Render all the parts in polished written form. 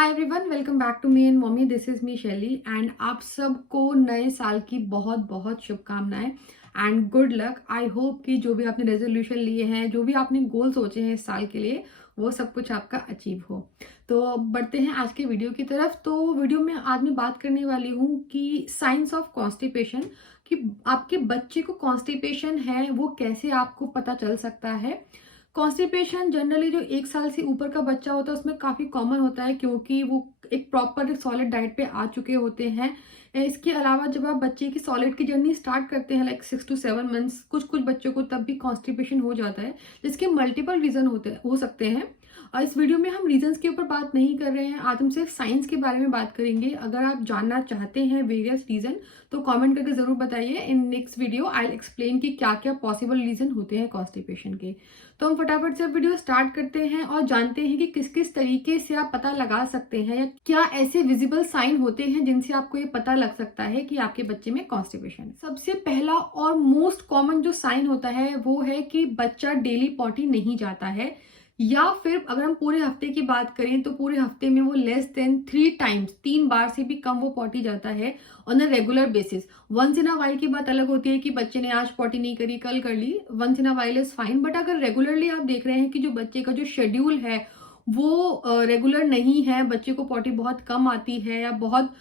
Hi everyone, welcome back to me and mummy. This is me Shaily एंड आप सबको नए साल की बहुत बहुत शुभकामनाएं and good luck. I hope कि जो भी आपने रेजोल्यूशन लिए हैं, जो भी आपने गोल सोचे हैं इस साल के लिए, वो सब कुछ आपका अचीव हो। तो बढ़ते हैं आज के वीडियो की तरफ। तो वीडियो में आज मैं बात करने वाली हूँ कि साइंस ऑफ कॉन्स्टिपेशन, कि आपके बच्चे को कॉन्स्टिपेशन है वो कैसे आपको पता चल सकता है। कॉन्स्टिपेशन जनरली जो 1 साल से ऊपर का बच्चा होता है उसमें काफी कॉमन होता है, क्योंकि वो एक प्रॉपर सॉलिड डाइट पे आ चुके होते हैं। इसके अलावा जब आप बच्चे की सॉलिड की जर्नी स्टार्ट करते हैं लाइक 6 to 7 मंथ्स, कुछ कुछ बच्चों को तब भी कॉन्स्टिपेशन हो जाता है, जिसके मल्टीपल रीजन हो सकते हैं। और इस वीडियो में हम रीजंस के ऊपर बात नहीं कर रहे हैं, आज हम सिर्फ साइंस के बारे में बात करेंगे। अगर आप जानना चाहते हैं वेरियस रीजन तो कमेंट करके जरूर बताइए। In next video I will explain कि क्या क्या पॉसिबल रीजन होते हैं कॉन्स्टिपेशन के। तो हम फटाफट से वीडियो स्टार्ट करते हैं और जानते हैं कि किस किस तरीके से आप पता लगा सकते हैं या क्या ऐसे विजिबल साइन होते हैं जिनसे आपको ये पता लग सकता है कि आपके बच्चे में कॉन्स्टिपेशन है। सबसे पहला और मोस्ट कॉमन जो साइन होता है वो है कि बच्चा डेली पॉटी नहीं जाता है, या फिर अगर हम पूरे हफ्ते की बात करें तो पूरे हफ्ते में वो लेस देन 3 टाइम्स, 3 बार से भी कम वो पॉटी जाता है on a regular basis. Once in a while की बात अलग होती है कि बच्चे ने आज पॉटी नहीं करी, कल कर ली, once in a while is fine. But अगर रेगुलरली आप देख रहे हैं कि जो बच्चे का जो शेड्यूल है वो रेगुलर नहीं है, बच्चे को पॉटी बहुत कम आती है या बहुत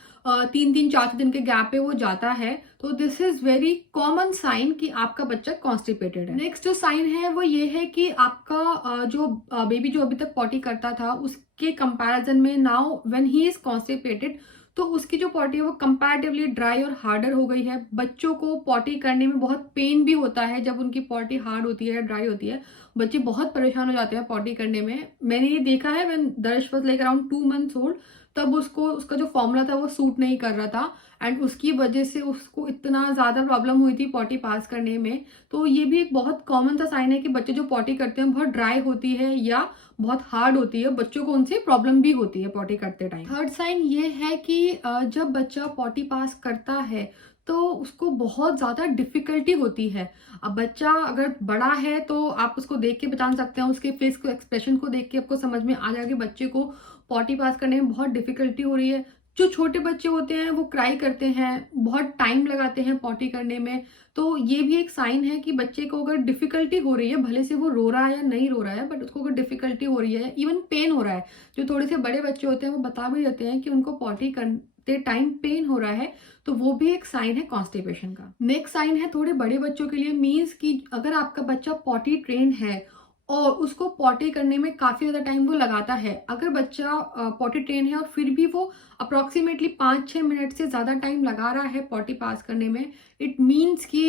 3-4 दिन के गैप पे वो जाता है, तो this is very common sign कि आपका बच्चा कॉन्स्टिपेटेड है। नेक्स्ट जो साइन है वो ये है कि आपका जो बेबी जो अभी तक पॉटी करता था उसके कंपैरिजन में now when he is constipated तो उसकी जो पॉटी है वो कंपैरेटिवली ड्राई और हार्डर हो गई है। बच्चों को पॉटी करने में बहुत पेन भी होता है जब उनकी पॉटी हार्ड होती है या ड्राई होती है। बच्चे बहुत परेशान हो जाते हैं पॉटी करने में। मैंने ये देखा है व्हेन दर्श was like around 2 months old, तब उसका जो फॉर्मूला था वो सूट नहीं कर रहा था एंड उसकी वजह से उसको इतना ज्यादा प्रॉब्लम हुई थी पॉटी पास करने में। तो ये भी एक बहुत कॉमन सा साइन है कि बच्चे जो पॉटी करते हैं बहुत ड्राई होती है या बहुत हार्ड होती है, बच्चों को उनसे प्रॉब्लम भी होती है पॉटी करते टाइम। थर्ड साइन ये है कि जब बच्चा पॉटी पास करता है तो उसको बहुत ज्यादा डिफिकल्टी होती है। अब बच्चा अगर बड़ा है तो आप उसको देख के पहचान सकते हैं, उसके फेस को एक्सप्रेशन को देख के आपको समझ में आ जाएगा कि बच्चे को पॉटी पास करने में बहुत डिफिकल्टी हो रही है। जो छोटे बच्चे होते हैं वो क्राई करते हैं, बहुत टाइम लगाते हैं पॉटी करने में, तो ये भी एक साइन है कि बच्चे को अगर डिफिकल्टी हो रही है, भले से वो रो रहा है या नहीं रो रहा है, बट उसको अगर डिफिकल्टी हो रही है, इवन पेन हो रहा है। जो थोड़े से बड़े बच्चे होते हैं वो बता भी देते हैं कि उनको पॉटी करते टाइम पेन हो रहा है, तो वो भी एक साइन है कॉन्स्टिपेशन का। नेक्स्ट साइन है थोड़े बड़े बच्चों के लिए, मीन्स कि अगर आपका बच्चा पॉटी ट्रेन है और उसको पॉटी करने में काफी ज्यादा टाइम वो लगाता है। अगर बच्चा पॉटी ट्रेन है और फिर भी वो अप्रोक्सीमेटली 5-6 मिनट से ज्यादा टाइम लगा रहा है पॉटी पास करने में, इट मीन्स कि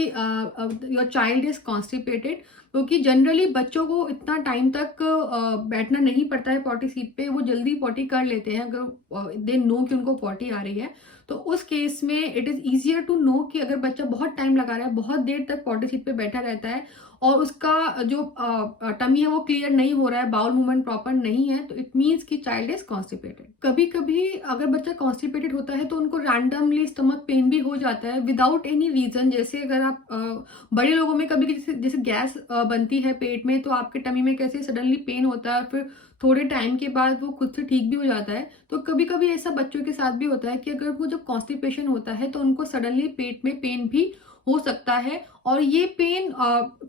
योर चाइल्ड इज कॉन्स्टिपेटेड। क्योंकि जनरली बच्चों को इतना टाइम तक बैठना नहीं पड़ता है पॉटी सीट पे, वो जल्दी पॉटी कर लेते हैं अगर दे नो कि उनको पॉटी आ रही है। तो उस केस में it is easier to know कि अगर बच्चा बहुत टाइम लगा रहा है, बहुत देर तक पॉटी सीट पे बैठा रहता है और उसका जो टमी है वो क्लियर नहीं हो रहा है, बाउल मूवमेंट प्रॉपर नहीं है, तो इट मीन्स कि चाइल्ड इज कॉन्स्टिपेटेड। कभी कभी अगर बच्चा कॉन्स्टिपेटेड होता है तो उनको रैंडमली स्टमक पेन भी हो जाता है विदाउट एनी रीजन। जैसे अगर आप बड़े लोगों में कभी जैसे गैस बनती है पेट में, तो आपके टमी में कैसे सडनली पेन होता है, फिर थोड़े टाइम के बाद वो खुद से ठीक भी हो जाता है। तो कभी कभी ऐसा बच्चों के साथ भी होता है कि अगर वो जब कॉन्स्टिपेशन होता है तो उनको सडनली पेट में पेन भी हो सकता है, और ये पेन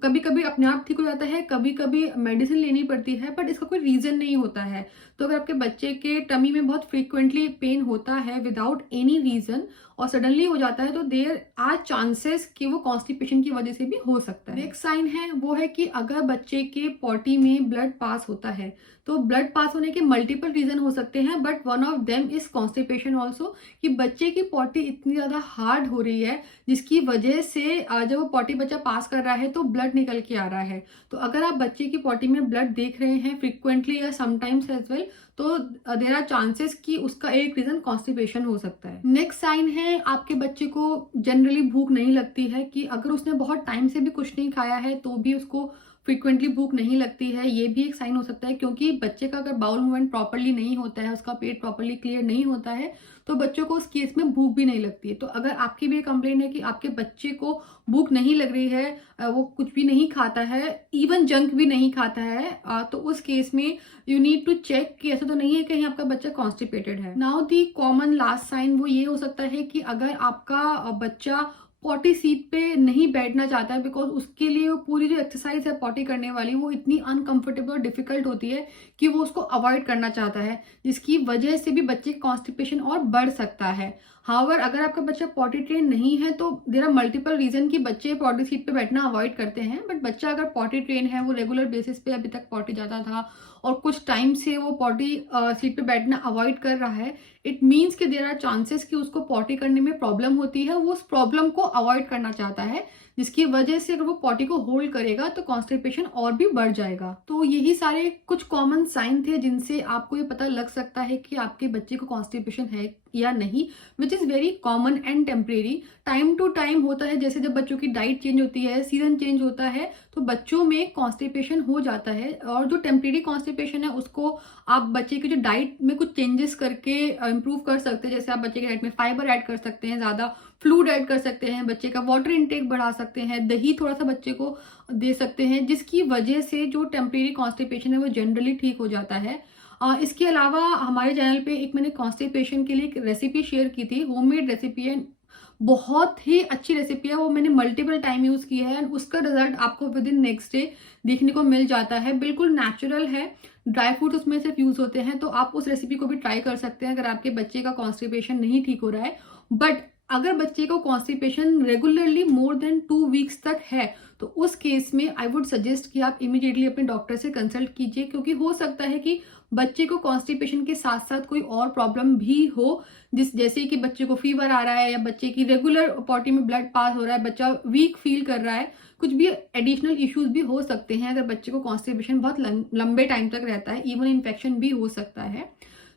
कभी कभी अपने आप ठीक हो जाता है, कभी कभी मेडिसिन लेनी पड़ती है, बट इसका कोई रीजन नहीं होता है। तो अगर आपके बच्चे के टमी में बहुत फ्रीक्वेंटली पेन होता है विदाउट एनी रीजन और सडनली हो जाता है, तो देयर आर चांसेस कि वो कॉन्स्टिपेशन की वजह से भी हो सकता है। नेक्स्ट साइन है वो है कि अगर बच्चे के पॉटी में ब्लड पास होता है, तो ब्लड पास होने के मल्टीपल रीजन हो सकते हैं, but one of them is constipation also, कि बच्चे की पॉटी इतनी ज्यादा हार्ड हो रही है जिसकी वजह से जब वो पॉटी बच्चा पास कर रहा है तो ब्लड निकल के आ रहा है। तो अगर आप बच्चे की पॉटी में ब्लड देख रहे हैं फ्रीक्वेंटली या समटाइम्स एज वेल, तो देयर आर चांसेस कि उसका एक रीजन कॉन्स्टिपेशन हो सकता है। नेक्स्ट साइन है आपके बच्चे को जनरली भूख नहीं लगती है, कि अगर उसने बहुत टाइम से भी कुछ नहीं खाया है तो भी उसको फ्रीक्वेंटली भूख नहीं लगती है, ये भी एक साइन हो सकता है, क्योंकि बच्चे का अगर बाउल मूवमेंट प्रॉपरली नहीं होता है, उसका पेट प्रॉपरली क्लियर नहीं होता है, तो बच्चों को उस केस में भूख भी नहीं लगती है। तो अगर आपकी भी ये कंप्लेन है कि आपके बच्चे को भूख नहीं लग रही है, वो कुछ भी नहीं खाता है, इवन जंक भी नहीं खाता है, तो उस केस में यू नीड टू चेक कि ऐसा तो नहीं है कहीं आपका बच्चा कॉन्स्टिपेटेड है। Now the common last sign वो ये हो सकता है कि अगर आपका बच्चा पॉटी सीट पे नहीं बैठना चाहता है, बिकॉज उसके लिए वो पूरी जो एक्सरसाइज है पॉटी करने वाली वो इतनी अनकंफर्टेबल और डिफिकल्ट होती है कि वो उसको अवॉइड करना चाहता है, जिसकी वजह से भी बच्चे का कॉन्स्टिपेशन और बढ़ सकता है। हाउएवर अगर आपका बच्चा पॉटी ट्रेन नहीं है तो देयर आर मल्टीपल रीजन कि बच्चे पॉटी सीट पे बैठना अवॉइड करते हैं, बट बच्चा अगर पॉटी ट्रेन है, वो रेगुलर बेसिस पे अभी तक पॉटी जाता था और कुछ टाइम से वो पॉटी सीट पे बैठना अवॉइड कर रहा है, इट मीन्स कि देयर आर चांसेस कि उसको पॉटी करने में प्रॉब्लम होती है, वो उस प्रॉब्लम को अवॉइड करना चाहता है, जिसकी वजह से अगर वो पॉटी को होल्ड करेगा तो कॉन्स्टिपेशन और भी बढ़ जाएगा। तो यही सारे कुछ कॉमन साइन थे जिनसे आपको ये पता लग सकता है कि आपके बच्चे को कॉन्स्टिपेशन है या नहीं, which is very common and temporary. Time to time होता है, जैसे जब बच्चों की डाइट चेंज होती है, सीजन चेंज होता है, तो बच्चों में कॉन्स्टिपेशन हो जाता है। और जो टेम्परेरी कॉन्स्टिपेशन है उसको आप बच्चे की जो डाइट में कुछ चेंजेस करके इम्प्रूव कर सकते हैं। जैसे आप बच्चे की डाइट में फाइबर ऐड कर सकते हैं, ज्यादा फ्लूइड ऐड कर सकते हैं, बच्चे का वाटर इनटेक बढ़ा सकते हैं, दही थोड़ा सा बच्चे को दे सकते हैं, जिसकी वजह से जो टेम्परेरी कॉन्स्टिपेशन है वो जनरली ठीक हो जाता है। इसके अलावा हमारे चैनल पे एक मैंने कॉन्स्टिपेशन के लिए एक रेसिपी शेयर की थी, होममेड रेसिपी है, बहुत ही अच्छी रेसिपी है, वो मैंने मल्टीपल टाइम यूज की है एंड उसका रिजल्ट आपको विद इन नेक्स्ट डे देखने को मिल जाता है। बिल्कुल नेचुरल है, ड्राई फ्रूट उसमें सिर्फ यूज होते हैं, तो आप उस रेसिपी को भी ट्राई कर सकते हैं अगर आपके बच्चे का कॉन्स्टिपेशन नहीं ठीक हो रहा है। बट अगर बच्चे को constipation regularly more than 2 weeks तक है, तो उस केस में आई वुड सजेस्ट कि आप इमीडिएटली अपने डॉक्टर से कंसल्ट कीजिए, क्योंकि हो सकता है कि बच्चे को कॉन्स्टिपेशन के साथ साथ कोई और प्रॉब्लम भी हो, जैसे कि बच्चे को फीवर आ रहा है या बच्चे की रेगुलर पॉटी में ब्लड पास हो रहा है, बच्चा वीक फील कर रहा है, कुछ भी एडिशनल इश्यूज भी हो सकते हैं अगर बच्चे को कॉन्स्टिपेशन बहुत लंबे टाइम तक रहता है, इवन इन्फेक्शन भी हो सकता है।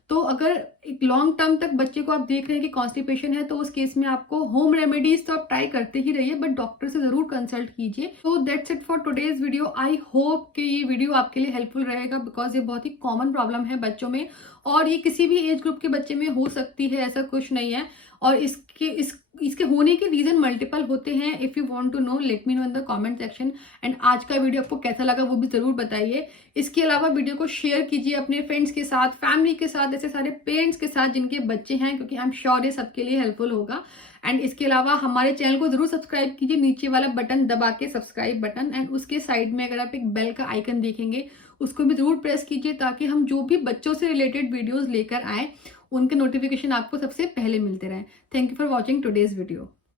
तो अगर एक लॉन्ग टर्म तक बच्चे को आप देख रहे हैं कि कॉन्स्टिपेशन है, तो उस केस में आपको होम रेमेडीज तो आप ट्राई करते ही रहिए, बट डॉक्टर से जरूर कंसल्ट कीजिए। तो that's it for today's video. I hope कि ये वीडियो आपके लिए हेल्पफुल रहेगा, बिकॉज ये बहुत ही कॉमन प्रॉब्लम है बच्चों में और ये किसी भी एज ग्रुप के बच्चे में हो सकती है, ऐसा कुछ नहीं है। और इसके होने के रीजन मल्टीपल होते हैं। If you want to know, let me know in the comment section. And आज का वीडियो आपको कैसा लगा वो भी जरूर बताइए। इसके अलावा वीडियो को शेयर कीजिए अपने फ्रेंड्स के साथ, फैमिली के साथ, ऐसे सारे पेरेंट्स के साथ जिनके बच्चे हैं, क्योंकि आई एम श्योर ये सबके लिए हेल्पफुल होगा। एंड इसके अलावा हमारे चैनल को जरूर सब्सक्राइब कीजिए, नीचे वाला बटन दबा के सब्सक्राइब बटन, एंड उसके साइड में अगर आप एक बेल का आइकन देखेंगे उसको भी जरूर प्रेस कीजिए, ताकि हम जो भी बच्चों से रिलेटेड वीडियोस लेकर आए उनके नोटिफिकेशन आपको सबसे पहले मिलते रहे। Thank you for watching today's video.